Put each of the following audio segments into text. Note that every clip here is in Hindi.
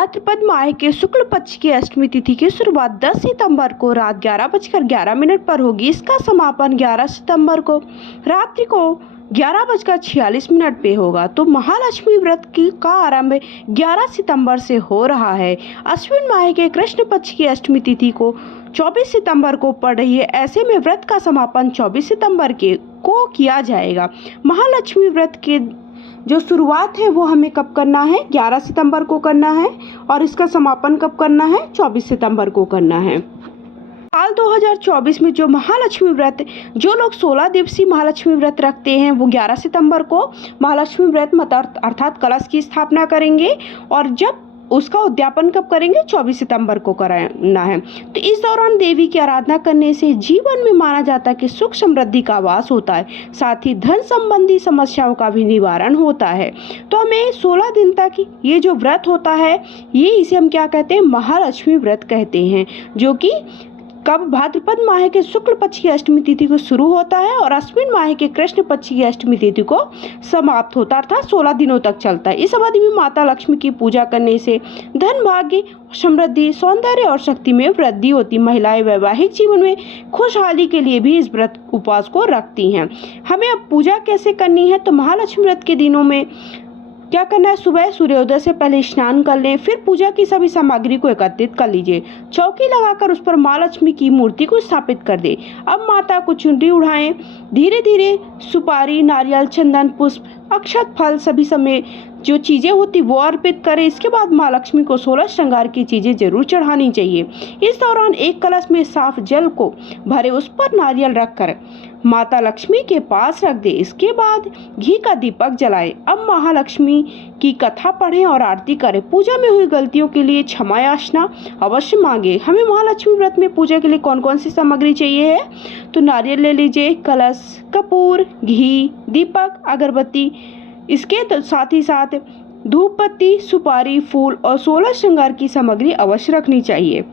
भाद्रपद माह के शुक्ल पक्ष की अष्टमी तिथि की शुरुआत 10 सितंबर को रात 11:11 पर होगी। इसका समापन 11 सितंबर को रात्रि को 11:46 पे होगा। तो महालक्ष्मी व्रत का आरंभ 11 सितंबर से हो रहा है। अश्विन माह के कृष्ण पक्ष की अष्टमी तिथि को 24 सितंबर को पड़ रही है। ऐसे में व्रत का समापन 24 सितंबर को किया जाएगा। महालक्ष्मी व्रत के जो शुरुआत है वो हमें कब करना है? 11 सितंबर को करना है और इसका समापन कब करना है? 24 सितंबर को करना है। साल 2024 में जो महालक्ष्मी व्रत जो लोग 16 दिवसीय महालक्ष्मी व्रत रखते हैं वो 11 सितंबर को महालक्ष्मी व्रत अर्थात कलश की स्थापना करेंगे और जब उसका उद्यापन कब करेंगे? 24 सितंबर को कराना है। तो इस दौरान देवी की आराधना करने से जीवन में माना जाता है कि सुख समृद्धि का वास होता है, साथ ही धन संबंधी समस्याओं का भी निवारण होता है। तो हमें 16 दिन तक ये जो व्रत होता है ये इसे हम क्या कहते हैं? महालक्ष्मी व्रत कहते हैं, जो कि कब? भाद्रपद माह के शुक्ल पक्ष की अष्टमी तिथि को शुरू होता है और अश्विन माह के कृष्ण पक्ष की अष्टमी तिथि को समाप्त होता है, अर्थात 16 दिनों तक चलता है। इस अवधि में माता लक्ष्मी की पूजा करने से धन, भाग्य, समृद्धि, सौंदर्य और शक्ति में वृद्धि होती। महिलाएं वैवाहिक जीवन में खुशहाली के लिए भी इस व्रत उपवास को रखती हैं। हमें अब पूजा कैसे करनी है? तो महालक्ष्मी व्रत के दिनों में क्या करना है? सुबह सूर्योदय से पहले स्नान कर लें, फिर पूजा की सभी सामग्री को एकत्रित कर लीजिए। चौकी लगाकर उस पर माँ लक्ष्मी की मूर्ति को स्थापित कर दें। अब माता को चुनरी उठाएं, धीरे धीरे सुपारी, नारियल, चंदन, पुष्प, अक्षत, फल सभी समय जो चीज़ें होती वो अर्पित करें। इसके बाद माँ लक्ष्मी को 16 श्रृंगार की चीज़ें जरूर चढ़ानी चाहिए। इस दौरान एक कलश में साफ जल को भरे, उस पर नारियल रखकर माता लक्ष्मी के पास रख दे। इसके बाद घी का दीपक जलाएं। अब महालक्ष्मी की कथा पढ़ें और आरती करें। पूजा में हुई गलतियों के लिए क्षमा याचना अवश्य मांगे। हमें महालक्ष्मी व्रत में पूजा के लिए कौन कौन सी सामग्री चाहिए है? तो नारियल ले लीजिए, कलश, कपूर, घी, दीपक, अगरबत्ती, इसके साथ ही साथ धूप बत्ती, सुपारी, फूल और 16 श्रृंगार की सामग्री अवश्य रखनी चाहिए।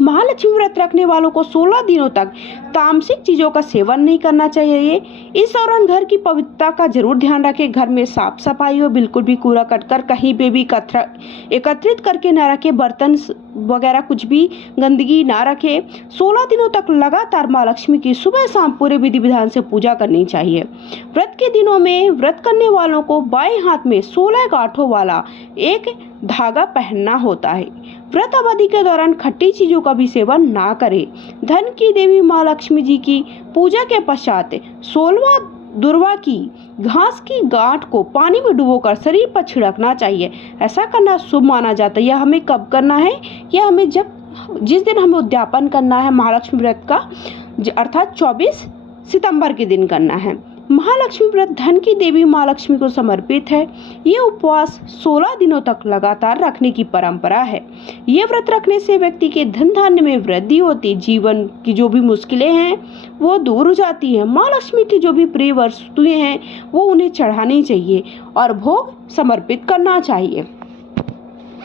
महालक्ष्मी व्रत रखने वालों को 16 दिनों तक तामसिक चीजों का सेवन नहीं करना चाहिए। इस दौरान घर की पवित्रता का जरूर ध्यान रखें। घर में साफ सफाई हो, बिल्कुल भी कूड़ा कटकर कहीं पे भी एकत्रित करके न रखें। बर्तन वगैरह कुछ भी गंदगी ना रखें। 16 दिनों तक लगातार माँ लक्ष्मी की सुबह शाम पूरे विधि विधान से पूजा करनी चाहिए। व्रत के दिनों में व्रत करने वालों को बाएं हाथ में 16 गांठों वाला एक धागा पहनना होता है। व्रत अवधि के दौरान खट्टी चीजों का भी सेवन ना करें। धन की देवी माँ लक्ष्मी जी की पूजा के पश्चात 16वां दुर्वा की घास की गांठ को पानी में डुबोकर शरीर पर छिड़कना चाहिए। ऐसा करना शुभ माना जाता है। यह हमें कब करना है? यह हमें जिस दिन हमें उद्यापन करना है महालक्ष्मी व्रत का, अर्थात 24 सितंबर के दिन करना है। महालक्ष्मी व्रत धन की देवी माँ लक्ष्मी को समर्पित है। ये उपवास 16 दिनों तक लगातार रखने की परंपरा है। ये व्रत रखने से व्यक्ति के धन धान्य में वृद्धि होती, जीवन की जो भी मुश्किलें हैं वो दूर हो जाती हैं। माँ लक्ष्मी की जो भी प्रिय वस्तुएं हैं वो उन्हें चढ़ानी चाहिए और भोग समर्पित करना चाहिए।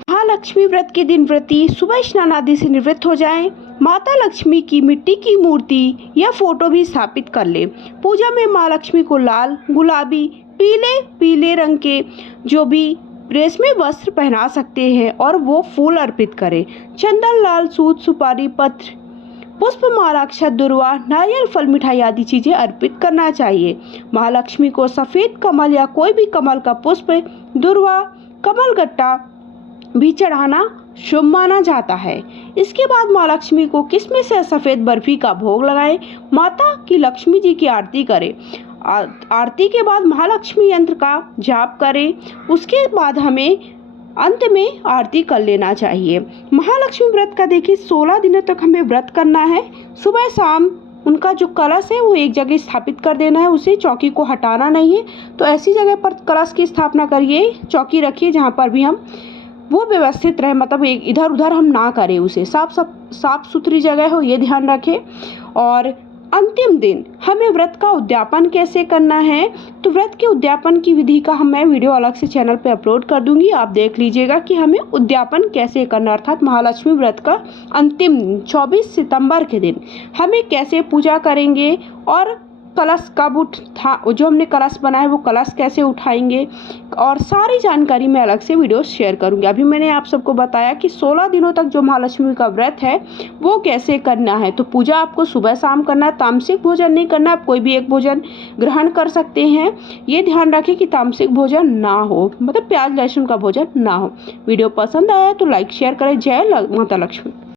महालक्ष्मी व्रत के दिन व्रती सुबह स्नान आदि से निवृत्त हो जाएं। माता लक्ष्मी की मिट्टी की मूर्ति या फोटो भी स्थापित कर ले। पूजा में माँ लक्ष्मी को लाल, गुलाबी, पीले रंग के जो भी रेशमी वस्त्र पहना सकते हैं और वो फूल अर्पित करें। चंदन, लाल सूत, सुपारी, पत्र, पुष्प माला, अक्षत, दुर्वा, नारियल, फल, मिठाई आदि चीजें अर्पित करना चाहिए। महालक्ष्मी को सफेद कमल या कोई भी कमल का पुष्प, दुर्वा, कमल गट्टा भी चढ़ाना शुभ माना जाता है। इसके बाद माँ लक्ष्मी को किशमिश से सफेद बर्फी का भोग लगाएं। माता की लक्ष्मी जी की आरती करें। आरती के बाद महालक्ष्मी यंत्र का जाप करें। उसके बाद हमें अंत में आरती कर लेना चाहिए। महालक्ष्मी व्रत का देखिए 16 दिनों तक हमें व्रत करना है। सुबह शाम उनका जो कलश है वो एक जगह स्थापित कर देना है, उसे चौकी को हटाना नहीं है। तो ऐसी जगह पर कलश की स्थापना करिए, चौकी रखिए जहाँ पर भी हम वो व्यवस्थित रहे, मतलब एक इधर उधर हम ना करें, उसे साफ सुथरी जगह हो ये ध्यान रखें। और अंतिम दिन हमें व्रत का उद्यापन कैसे करना है? तो व्रत के उद्यापन की विधि का मैं वीडियो अलग से चैनल पे अपलोड कर दूंगी, आप देख लीजिएगा कि हमें उद्यापन कैसे करना, अर्थात महालक्ष्मी व्रत का अंतिम 24 सितंबर के दिन हमें कैसे पूजा करेंगे और कलश कब जो हमने कलश बनाया वो कलश कैसे उठाएंगे और सारी जानकारी मैं अलग से वीडियो शेयर करूंगी। अभी मैंने आप सबको बताया कि 16 दिनों तक जो महालक्ष्मी का व्रत है वो कैसे करना है। तो पूजा आपको सुबह शाम करना है, तामसिक भोजन नहीं करना, आप कोई भी एक भोजन ग्रहण कर सकते हैं। ये ध्यान रखें कि तामसिक भोजन ना हो, मतलब प्याज लहसुन का भोजन ना हो। वीडियो पसंद आया तो लाइक शेयर करें। जय माता लक्ष्मी।